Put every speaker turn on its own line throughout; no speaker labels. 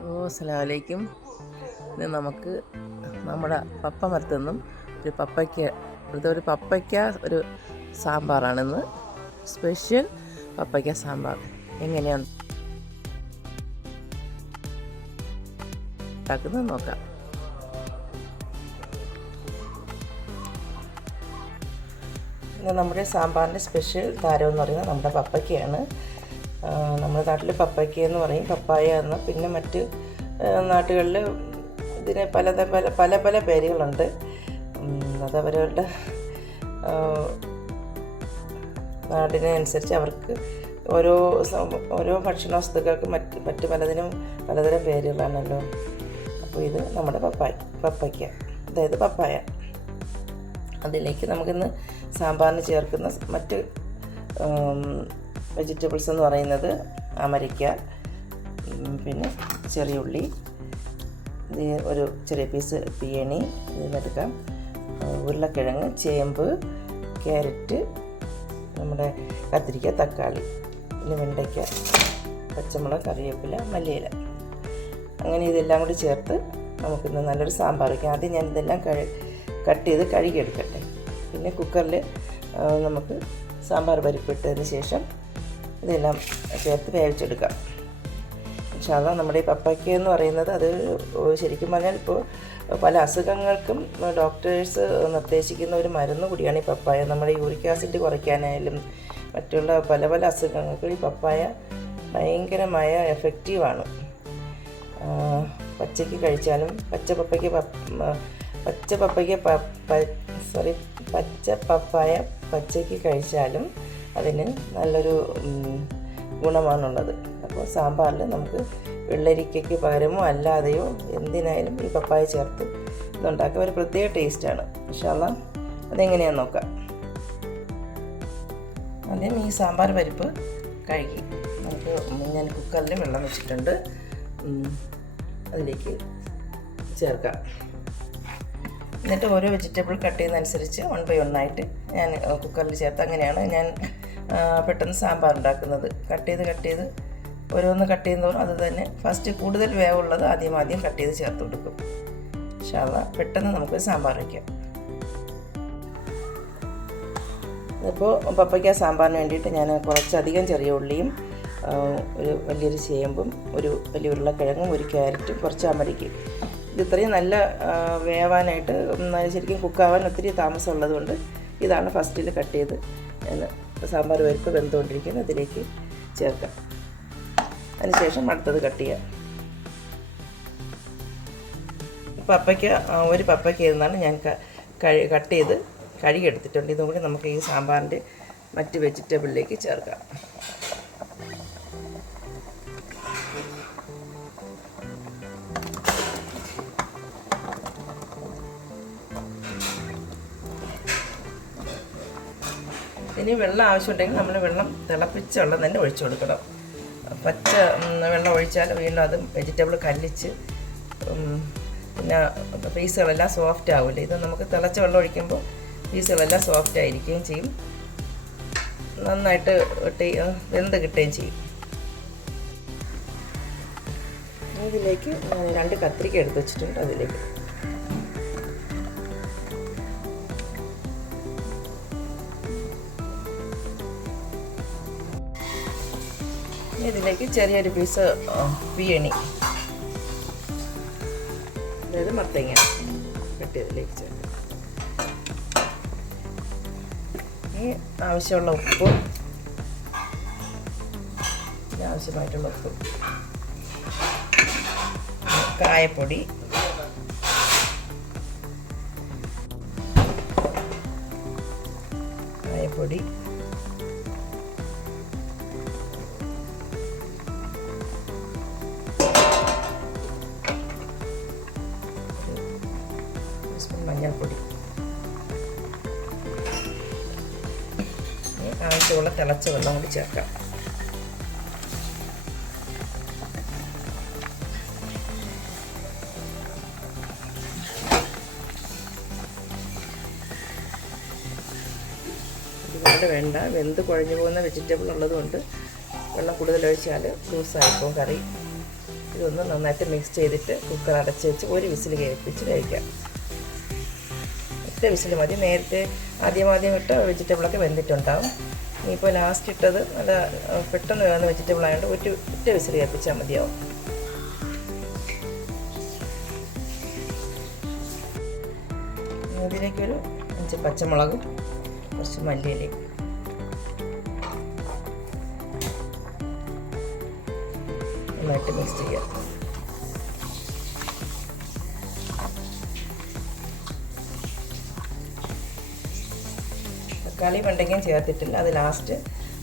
ഓ അസ്സലാമലൈക്കും. ഇത് നമുക്ക് നമ്മുടെ പപ്പ മരത്തു നിന്നും ഒരു പപ്പയ്ക്ക ഇവിടുത്തെ ഒരു പപ്പയ്ക്ക ഒരു സാമ്പാറാണിന്ന് സ്പെഷ്യൽ പപ്പയ്ക്ക സാമ്പാർ. എങ്ങനെയാണ്? ഉണ്ടാക്കുന്നത് നോക്കാം. ഇത് നമ്മുടെ സാമ്പാറിന്റെ സ്പെഷ്യൽ താരം എന്ന് പറയുന്നത് നമ്മുടെ പപ്പയ്ക്കയാണ് നമ്മുടെ നാട്ടിൽ പപ്പയ്ക്ക എന്ന് പറയും പപ്പായ എന്ന്. പിന്നെ മറ്റ് നാട്ടുകളിൽ ഇതിന് പല പല പല പല പേരുകളുണ്ട്. അതവരവരുടെ നാടിനനുസരിച്ച് അവർക്ക് ഓരോ ഓരോ ഭക്ഷണ വസ്തുക്കൾക്ക് മറ്റ് മറ്റ് പലതിനും പലതരം പേരുകളാണല്ലോ. അപ്പോൾ ഇത് നമ്മുടെ പപ്പായ പപ്പയ്ക്ക. അതായത് പപ്പായ. അതിലേക്ക് നമുക്കിന്ന് സാമ്പാറിന് ചേർക്കുന്ന മറ്റ് വെജിറ്റബിൾസ് എന്ന് പറയുന്നത് അമരിക്ക പിന്നെ ചെറിയ ഉള്ളി ഒരു ചെറിയ പീസ് പിയണി ഇതിനെടുക്കാം ഉരുളക്കിഴങ്ങ് ചേമ്പ് ക്യാരറ്റ് നമ്മുടെ കത്തിരിക്ക തക്കാളി പിന്നെ വെണ്ടയ്ക്ക പച്ചമുളക് കറിവേപ്പില മല്ലിയില. അങ്ങനെ ഇതെല്ലാം കൂടി ചേർത്ത് നമുക്കിന്ന് നല്ലൊരു സാമ്പാർ വയ്ക്കാം. ആദ്യം ഞാൻ ഇതെല്ലാം കഴി കട്ട് ചെയ്ത് കഴുകിയെടുക്കട്ടെ. പിന്നെ കുക്കറിൽ നമുക്ക് സാമ്പാർ പരിപ്പിട്ടതിന് ശേഷം ഇതെല്ലാം ചേർത്ത് വേവിച്ചെടുക്കാം. സാധാരണ നമ്മുടെ ഈ പപ്പയ്ക്ക എന്ന് പറയുന്നത് അത് ശരിക്കും പറഞ്ഞാൽ ഇപ്പോൾ പല അസുഖങ്ങൾക്കും ഡോക്ടേഴ്സ് നിർദ്ദേശിക്കുന്ന ഒരു മരുന്ന് കൂടിയാണ് ഈ പപ്പായ. നമ്മുടെ യൂറിക് ആസിഡ് കുറയ്ക്കാനായാലും മറ്റുള്ള പല പല അസുഖങ്ങൾക്കും ഈ പപ്പായ ഭയങ്കരമായ എഫക്റ്റീവാണ് പച്ചയ്ക്ക് കഴിച്ചാലും പച്ച പപ്പയ്ക്ക് പച്ച പപ്പയ്ക്ക് സോറി പച്ച പപ്പായ പച്ചയ്ക്ക് കഴിച്ചാലും അതിന് നല്ലൊരു ഗുണമാണുള്ളത്. അപ്പോൾ സാമ്പാറിൽ നമുക്ക് വെള്ളരിക്കയ്ക്ക് പകരമോ അല്ലാതെയോ എന്തിനായാലും ഈ പപ്പായ ചേർത്ത് ഇതുണ്ടാക്കുക ഒരു പ്രത്യേക ടേസ്റ്റാണ്. ഇൻഷാല്ല അതെങ്ങനെയാണെന്ന് നോക്കാം. ആദ്യം ഈ സാമ്പാർ പരിപ്പ് കഴുകി. നമുക്ക് ഞാൻ കുക്കറിൽ വെള്ളം വെച്ചിട്ടുണ്ട്. അതിലേക്ക് ചേർക്കാം. എന്നിട്ട് ഓരോ വെജിറ്റബിൾ കട്ട് ചെയ്യുന്നതനുസരിച്ച് വൺ ബൈ ഒന്നായിട്ട് ഞാൻ കുക്കറിൽ ചേർത്ത് അങ്ങനെയാണ് ഞാൻ പെട്ടെന്ന് സാമ്പാർ ഉണ്ടാക്കുന്നത്. കട്ട് ചെയ്ത് കട്ട് ചെയ്ത് ഓരോന്ന് കട്ട് ചെയ്യുന്നതോറും അത് തന്നെ ഫസ്റ്റ് കൂടുതൽ വേവുള്ളത് ആദ്യം ആദ്യം കട്ട് ചെയ്ത് ചേർത്ത് കൊടുക്കും. ഷാവ പെട്ടെന്ന് നമുക്ക് സാമ്പാർ വയ്ക്കാം ഇപ്പോൾ പപ്പയ്ക്ക സാമ്പാറിന് വേണ്ടിയിട്ട് ഞാൻ കുറച്ചധികം ചെറിയ ഉള്ളിയും ഒരു വലിയൊരു ചേമ്പും ഒരു വലിയ ഉരുളക്കിഴങ്ങും ഒരു ക്യാരറ്റും കുറച്ച് അമരിക്കും ഇത് ഇത്രയും നല്ല വേവാനായിട്ട് ശരിക്കും കുക്കാവാൻ ഒത്തിരി താമസമുള്ളതുകൊണ്ട് ഇതാണ് ഫസ്റ്റിൽ കട്ട് ചെയ്ത് സാമ്പാർ പരിപ്പ് വെന്തുകൊണ്ടിരിക്കുന്നത് അതിലേക്ക് ചേർക്കാം. അതിനുശേഷം അടുത്തത് കട്ട് ചെയ്യാം. പപ്പയ്ക്ക ഒരു പപ്പയ്ക്ക ഇരുന്നാണ് ഞാൻ കഴി കട്ട് ചെയ്ത് കഴുകിയെടുത്തിട്ടുണ്ട് ഇതും കൂടി നമുക്ക് ഈ സാമ്പാറിന്റെ മറ്റ് വെജിറ്റബിളിലേക്ക് ചേർക്കാം. ഇനി വെള്ളം ആവശ്യമുണ്ടെങ്കിൽ നമ്മൾ വെള്ളം തിളപ്പിച്ച വെള്ളം തന്നെ ഒഴിച്ചു കൊടുക്കണം. പച്ച വെള്ളം ഒഴിച്ചാൽ വീണ്ടും അത് വെജിറ്റബിൾ കല്ലിച്ച് പിന്നെ പീസുകളെല്ലാം സോഫ്റ്റ് ആവില്ല ഇത് നമുക്ക് തിളച്ച വെള്ളം ഒഴിക്കുമ്പോൾ പീസുകളെല്ലാം സോഫ്റ്റ് ആയിരിക്കുകയും ചെയ്യും. നന്നായിട്ട് വെന്ത് കിട്ടുകയും ചെയ്യും. ഇതിലേക്ക് രണ്ട് കത്തിരിക്ക എടുത്ത് വെച്ചിട്ടുണ്ട് അതിലേക്ക്. ഇതിലേക്ക് ചെറിയൊരു പീസ് വീണി അതായത് മത്തങ്ങ വെട്ടിയതിലേക്ക് ചേർക്കാം. ഈ ആവശ്യമുള്ള ഉപ്പ്. ആവശ്യമായിട്ടുള്ള ഉപ്പ്. കായപ്പൊടി. കായപ്പൊടി. ആവശ്യമുള്ള തിളച്ച വെള്ളം കൂടി ചേർക്കാം. വേണ്ട. വെന്ത് കുഴഞ്ഞു പോകുന്ന വെജിറ്റബിൾ ഉള്ളതുകൊണ്ട് വെള്ളം കൂടുതൽ ഒഴിച്ചാൽ പോകും കറി. ഇതൊന്ന് നന്നായിട്ട് മിക്സ് ചെയ്തിട്ട് കുക്കർ അടച്ച് വെച്ച് ഒരു വിസിൽ കേൾപ്പിച്ച് കഴിക്കാം ഒറ്റ വിസിൽ മതി. നേരത്തെ ആദ്യം ആദ്യം ഇട്ട വെജിറ്റബിളൊക്കെ വെന്തിട്ടുണ്ടാവും. ഇനിയിപ്പോൾ ലാസ്റ്റ് ഇട്ടത് നല്ല പെട്ടെന്ന് വേണം വെജിറ്റബിൾ ആയതുകൊണ്ട് ഒറ്റ ഒറ്റ വിസിൽ കേൾപ്പിച്ചാൽ മതിയാവും. ഇതിലേക്കൊരു അഞ്ച് പച്ചമുളകും കുറച്ച് മല്ലിയിലയും. നന്നായിട്ട് മിക്സ് ചെയ്യാം. തക്കാളി വെണ്ടയ്ക്കും ചേർത്തിട്ടില്ല. അത് ലാസ്റ്റ്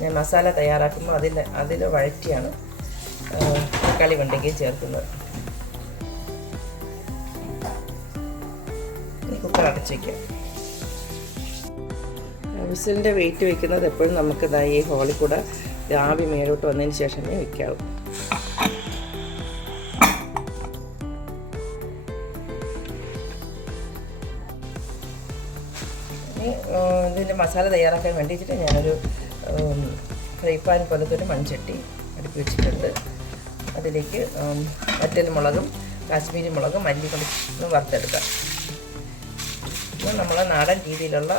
ഞാൻ മസാല തയ്യാറാക്കുമ്പോൾ അതിൽ അതിൽ വഴറ്റിയാണ് തക്കാളി വെണ്ടയ്ക്കും ചേർക്കുന്നത്. കുക്കർ അടച്ച് വയ്ക്കാം വെയിറ്റ് വെക്കുന്നത് എപ്പോഴും നമുക്ക് ഈ ഹോളിൽ കൂടെ ആവി മേലോട്ട് വന്നതിന് ശേഷമേ വെക്കാവൂ. മസാല തയ്യാറാക്കാൻ വേണ്ടിയിട്ട് ഞാനൊരു ഫ്രൈ പാൻ പോലത്തെ ഒരു മൺചട്ടി അടുപ്പി വെച്ചിട്ടുണ്ട്. അതിലേക്ക് വറ്റൽ മുളകും കാശ്മീരി മുളകും മല്ലി വറുത്തെടുക്കാം. ഇത് നമ്മൾ നാടൻ രീതിയിലുള്ള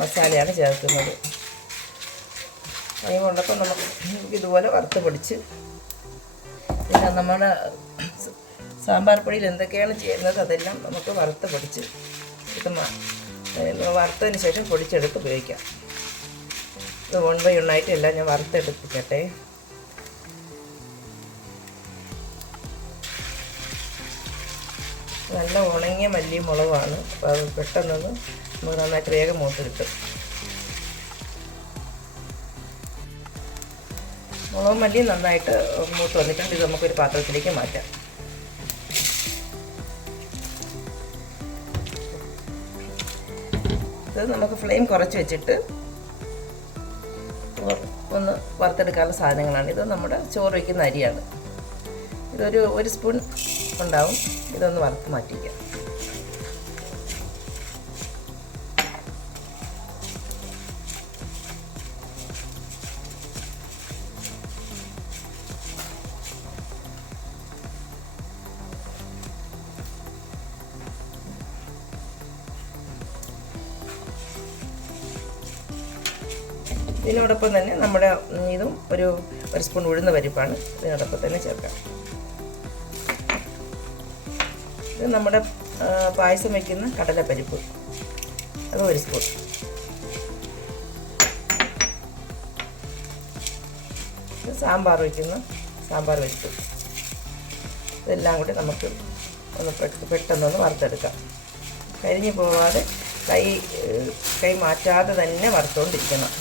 മസാലയാണ് ചേർക്കുന്നത്. കൈ കൊണ്ടപ്പോൾ നമുക്ക് ഇതുപോലെ വറുത്ത് പൊടിച്ച് പിന്നെ നമ്മുടെ സാമ്പാർ പൊടിയിൽ എന്തൊക്കെയാണ് ചെയ്യുന്നത് അതെല്ലാം നമുക്ക് വറുത്ത് പൊടിച്ച് വറുത്തതിന് ശേഷം പൊടിച്ചെടുത്ത് ഉപയോഗിക്കാം. ഇത് വൺ ബൈ ഉണ്ണായിട്ടില്ല ഞാൻ വറുത്തെടുപ്പിക്കട്ടെ. നല്ല ഉണങ്ങിയ മല്ലി മുളകാണ് അപ്പോൾ അത് പെട്ടെന്നൊന്ന് നമുക്ക് നന്നായിട്ട് വേഗം മൂത്ത് കിട്ടും മുളക് മല്ലിയും നന്നായിട്ട് മൂത്ത് വന്നിട്ടുണ്ട്. ഇത് നമുക്കൊരു പാത്രത്തിലേക്ക് മാറ്റാം. ഇത് നമുക്ക് ഫ്ലെയിം കുറച്ച് വെച്ചിട്ട് ഒന്ന് വറുത്തെടുക്കാനുള്ള സാധനങ്ങളാണ്. ഇത് നമ്മുടെ ചോറ് വയ്ക്കുന്ന അരിയാണ്. ഇതൊരു ഒരു സ്പൂൺ ഉണ്ടാവും. ഇതൊന്ന് വറുത്ത് മാറ്റിക്കാം. ഇതിനോടൊപ്പം തന്നെ നമ്മുടെ ഇതും ഒരു ഒരു സ്പൂൺ ഉഴുന്ന പരിപ്പാണ് ഇതിനോടൊപ്പം തന്നെ ചേർക്കാം. ഇത് നമ്മുടെ പായസം വയ്ക്കുന്ന കടലപ്പരിപ്പ്. അത് ഒരു സ്പൂൺ. സാമ്പാർ വയ്ക്കുന്ന സാമ്പാർ പരിപ്പ്. ഇതെല്ലാം കൂടി നമുക്ക് ഒന്ന് പെട്ട് പെട്ടെന്നൊന്ന് വറുത്തെടുക്കാം. കരിഞ്ഞു പോവാതെ കൈ കൈ മാറ്റാതെ തന്നെ വറുത്തുകൊണ്ടിരിക്കണം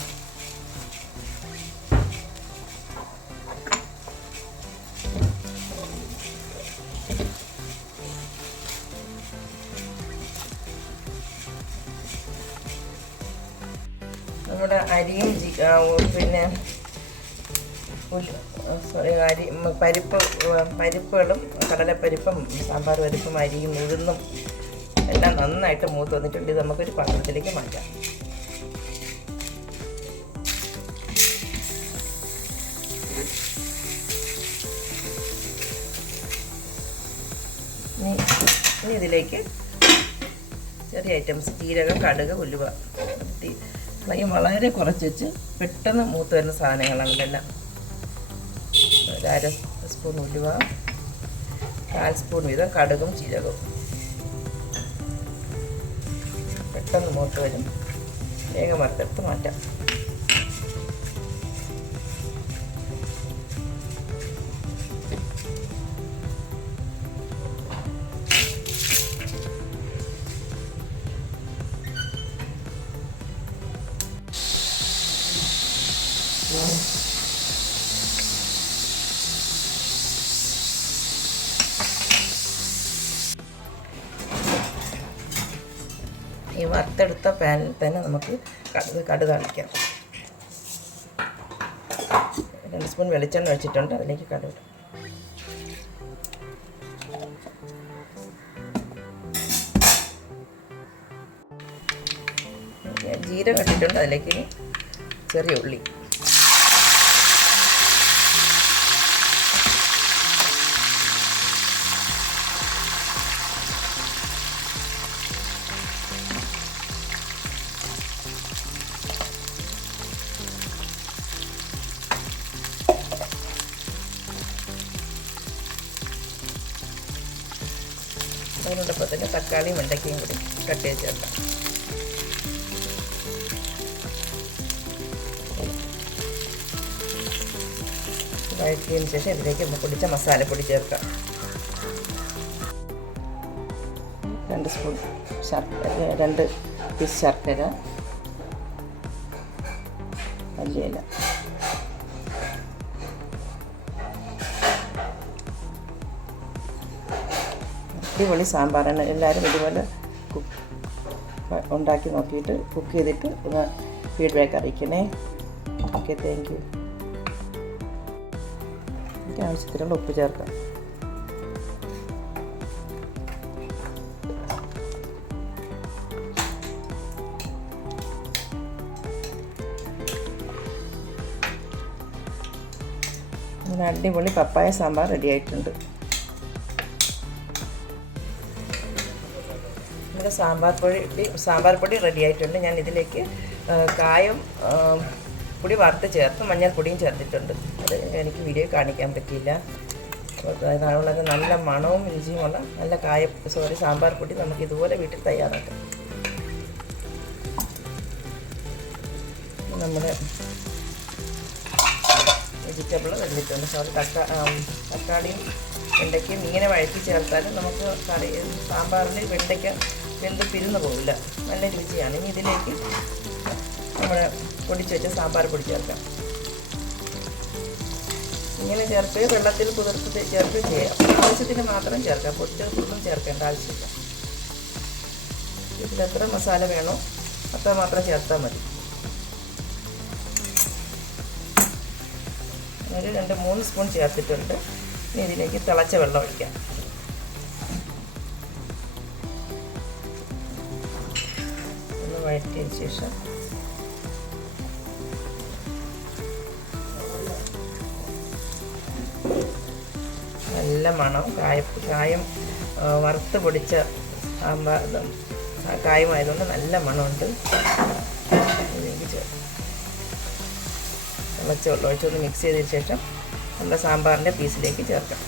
നമ്മുടെ അരിയും പിന്നെ സോറി അരി പരിപ്പ് പരിപ്പുകളും കടലപ്പരിപ്പും സാമ്പാർ പരിപ്പും അരിയും ഉഴുന്നും എല്ലാം നന്നായിട്ട് മൂത്ത് വന്നിട്ടുണ്ട്. നമുക്കൊരു പാത്രത്തിലേക്ക് മാറ്റാം. ഇനി ഇതിലേക്ക് ചെറിയ ഐറ്റംസ് ജീരകം കടുക് ഉലുവ ഫ്ലെയിം വളരെ കുറച്ച് വെച്ച് പെട്ടെന്ന് മൂത്ത് വരുന്ന സാധനങ്ങളാണ് ഇതെല്ലാം. ഒരു അര സ്പൂൺ ഉലുവ കാൽ സ്പൂൺ വീതം കടുകും ജീരകവും. പെട്ടെന്ന് മൂത്ത് വരും. വേഗം വറുത്തെടുത്ത് മാറ്റാം. വറുത്തെടുത്ത പാനിൽ തന്നെ നമുക്ക് കടുക് കടുക് അടിക്കാം രണ്ട് സ്പൂൺ വെളിച്ചെണ്ണ ഒഴിച്ചിട്ടുണ്ട് അതിലേക്ക് കടുക്. ജീരകം ഇട്ടിട്ടുണ്ട് അതിലേക്ക് ചെറിയ ഉള്ളി അതിനോടൊപ്പം തന്നെ തക്കാളിയും വെണ്ടയ്ക്കയും കൂടി കട്ട് ചെയ്ത് ചേർക്കാം. വഴറ്റിയതിന് ശേഷം ഇതിലേക്ക് പൊടിച്ച മസാലപ്പൊടി ചേർക്കാം. രണ്ട് സ്പൂൺ ശർക്കര രണ്ട് പീസ് ശർക്കര മല്ലിയില. അടിപൊളി സാമ്പാറാണ്. എല്ലാവരും ഇതുപോലെ ഉണ്ടാക്കി നോക്കിയിട്ട് കുക്ക് ചെയ്തിട്ട് ഒന്ന് ഫീഡ്ബാക്ക് അറിയിക്കണേ. ഓക്കെ താങ്ക് യു എനിക്ക് ആവശ്യത്തിനുള്ള ഉപ്പ് ചേർക്കാം. അടിപൊളി പപ്പായ സാമ്പാർ റെഡി ആയിട്ടുണ്ട്. നമ്മുടെ സാമ്പാർ പൊടി സാമ്പാർ പൊടി റെഡി ആയിട്ടുണ്ട്. ഞാൻ ഇതിലേക്ക് കായം പൊടി വറുത്ത് ചേർത്ത് മഞ്ഞൾപ്പൊടിയും ചേർത്തിട്ടുണ്ട്. അത് എനിക്ക് വീഡിയോ കാണിക്കാൻ പറ്റിയില്ല. വളരെ നല്ല മണവും രുചിയുമുള്ള നല്ല കായ സോറി സാമ്പാർ പൊടി നമുക്ക് ഇതുപോലെ വീട്ടിൽ തയ്യാറാക്കാം. നമ്മുടെ വെജിറ്റബിൾ വെള്ളിട്ടുണ്ട് സോറി തക്കാളിയും വെണ്ടയ്ക്കയും ഇങ്ങനെ വഴറ്റി ചേർത്താലും നമുക്ക് കറി സാമ്പാറിൽ വെണ്ടയ്ക്ക വെന്ത് പിരിന്നു പോവില്ല. നല്ല രുചിയാണ്. ഇനി ഇതിലേക്ക് നമ്മൾ പൊടിച്ച് വെച്ച സാമ്പാർ പൊടി ചേർക്കാം. ഇങ്ങനെ ചേർത്ത് വെള്ളത്തിൽ കുതിർത്ത് ചേർത്ത് ചെയ്യാം. ആവശ്യത്തിന് മാത്രം ചേർക്കാം. പൊടിച്ചൊന്നും ചേർക്കേണ്ട ആവശ്യമില്ല. ഇതിൽ എത്ര മസാല വേണോ അത്ര മാത്രം ചേർത്താൽ മതി. ഒരു രണ്ട് മൂന്ന് സ്പൂൺ ചേർത്തിട്ടുണ്ട്. ഇനി ഇതിലേക്ക് തിളച്ച വെള്ളം ഒഴിക്കാം. വഴറ്റിയതിന് ശേഷം. നല്ല മണം. കായ കായം വറുത്ത് പൊടിച്ച കായമായതുകൊണ്ട് നല്ല മണമുണ്ട്. ഇതിലേക്ക് ഒഴിച്ചൊന്ന് മിക്സ് ചെയ്തതിന് ശേഷം നമ്മുടെ സാമ്പാറിന്റെ പീസിലേക്ക് ചേർക്കാം.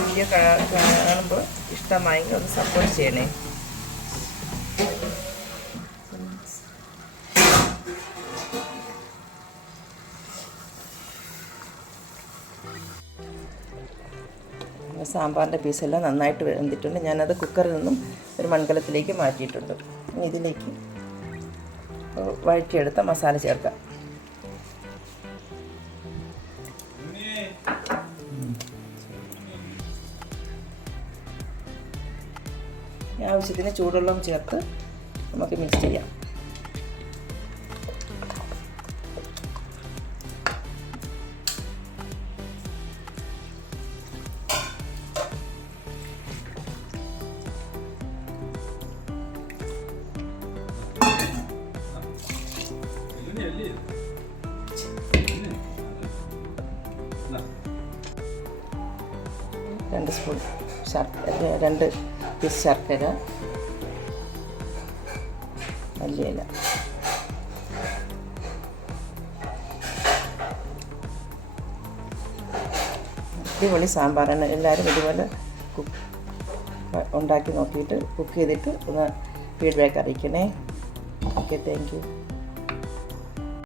വീഡിയോ കാണുമ്പോൾ ഇഷ്ടമായെങ്കിൽ ഒന്ന് സപ്പോർട്ട് ചെയ്യണേ. സാമ്പാറിന്റെ പീസെല്ലാം നന്നായിട്ട് വെന്തിട്ടുണ്ട്. ഞാനത് കുക്കറിൽ നിന്നും ഒരു മൺകലത്തിലേക്ക് മാറ്റിയിട്ടുണ്ട്. ഇനി ഇതിലേക്ക് വഴറ്റിയെടുത്ത മസാല ചേർക്കാം. ആവശ്യത്തിന് ചൂടുവെള്ളം ചേർത്ത് നമുക്ക് മിക്സ് ചെയ്യാം. രണ്ട് സ്പൂൺ ശർക്കര രണ്ട് പീസ് ശർക്കര മല്ലിയില. അടിപൊളി സാമ്പാറാണ്. എല്ലാവരും ഇതുപോലെ കുക്ക് ഉണ്ടാക്കി നോക്കിയിട്ട് കുക്ക് ചെയ്തിട്ട് ഒന്ന് ഫീഡ്ബാക്ക് അറിയിക്കണേ. Okay thank you